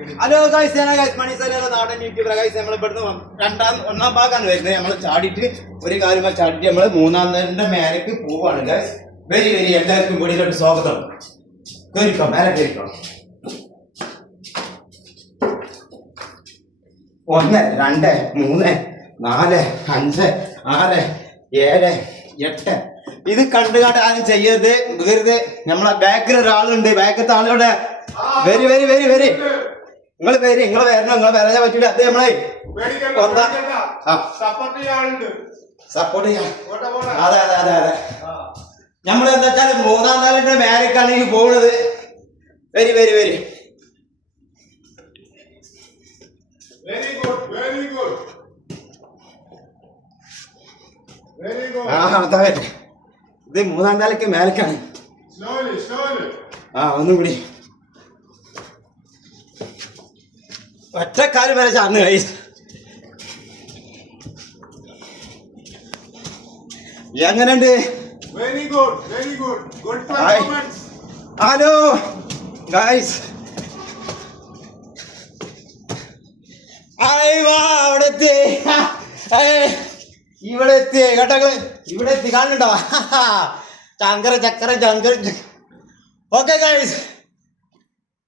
Hello guys, ഞാൻ guys മണിസേനയുടെ നാടൻ YouTuber guys. നമ്മൾ ഇവിടുന്ന് ഒന്നാം ഭാഗമാണ് വരുന്നത്. നമ്മൾ ചാടിയിട്ട് ഒരു കാര്യം ചാടിയിട്ട് നമ്മൾ മൂന്നാം നേരിന്റെ മേലേക്ക് പോവാണ് ഗൈസ്. വെരി വെരി എല്ലാവർക്കും വീടിലോട്ട് സ്വാഗതം. കേറിക്കോ, മേലെ കേറിക്കോ. 1 2 3 4 5 6 7 8. ഇത് കണ്ടു ആരും ചെയ്യരുത്, വെറുതെ. നമ്മളെ ബാക്കിൽ ഒരാളുണ്ട്, ബാക്കത്തെ ആളുകളുടെ വെരി വെരി വെരി വെരി നിങ്ങൾ വരണം, നിങ്ങൾ വരാൻ പറ്റൂല. അത് നമ്മളെ സപ്പോർട്ട് ചെയ്യാം. അതെ അതെ അതെ അതെ. നമ്മളെന്താ വെച്ചാൽ മൂന്നാം നാലിന്റെ മേലേക്കാണ് ഈ പോകുന്നത്. വെരി വെരി വെരി അതെ. ഇത് മൂന്നാം നാലക്ക് മേലേക്കാണ്. ഒന്നും കൂടി ഒറ്റക്കാലം വരെ ചാർന്ന് കഴി. എങ്ങനെയുണ്ട്? ഹലോ ഗൈസ്, ഇവിടെ എത്തി കേട്ടോ. ഇവിടെ എത്തി കാണുന്നുണ്ടോ? ചങ്കര ചക്കര ചങ്കര. Okay guys,